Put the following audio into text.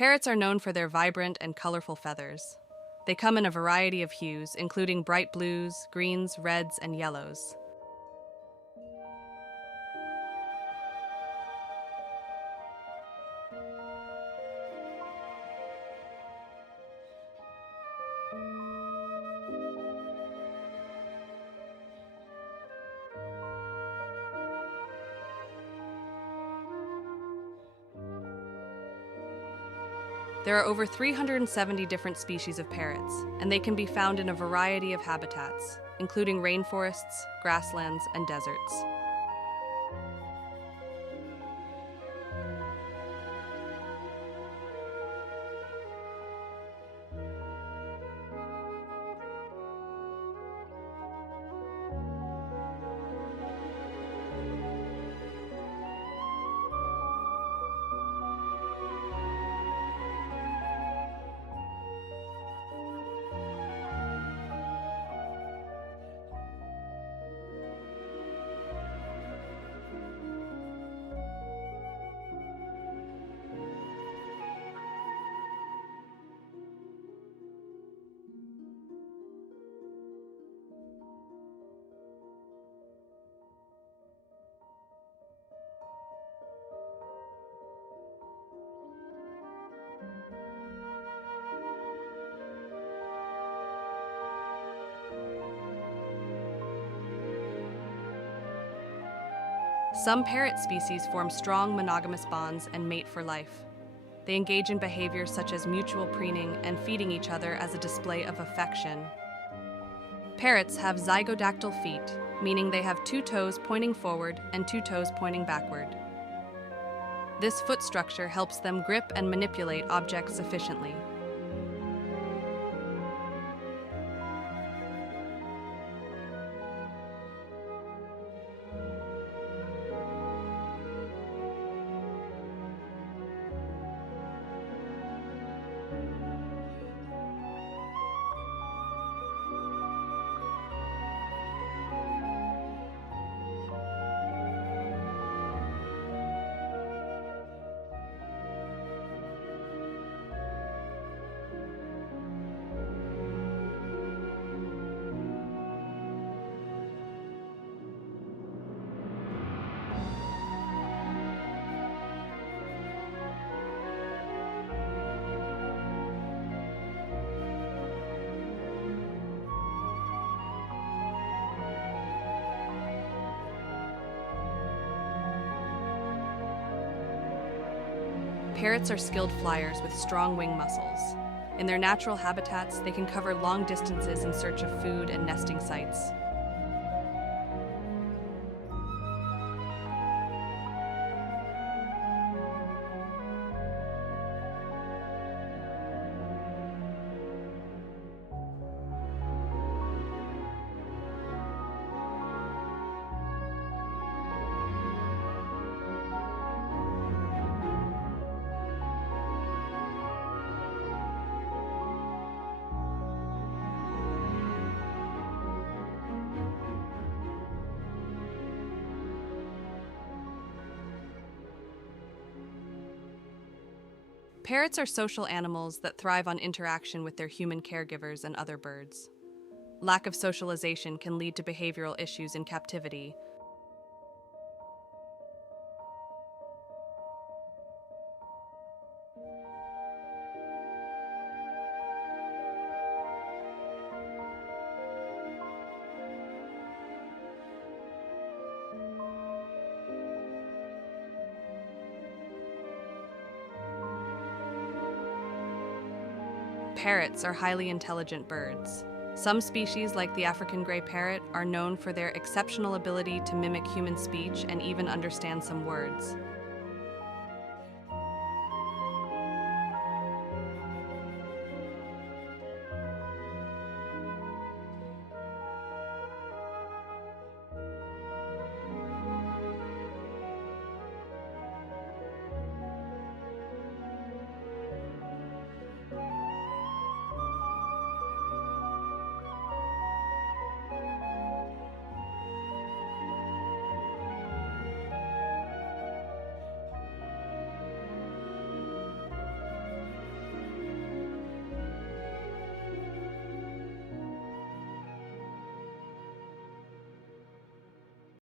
Parrots are known for their vibrant and colorful feathers. They come in a variety of hues, including bright blues, greens, reds, and yellows. There are over 370 different species of parrots, and they can be found in a variety of habitats, including rainforests, grasslands, and deserts. Some parrot species form strong monogamous bonds and mate for life. They engage in behaviors such as mutual preening and feeding each other as a display of affection. Parrots have zygodactyl feet, meaning they have 2 toes pointing forward and 2 toes pointing backward. This foot structure helps them grip and manipulate objects efficiently. Parrots are skilled flyers with strong wing muscles. In their natural habitats, they can cover long distances in search of food and nesting sites. Parrots are social animals that thrive on interaction with their human caregivers and other birds. Lack of socialization can lead to behavioral issues in captivity. Parrots are highly intelligent birds. Some species, like the African gray parrot, are known for their exceptional ability to mimic human speech and even understand some words.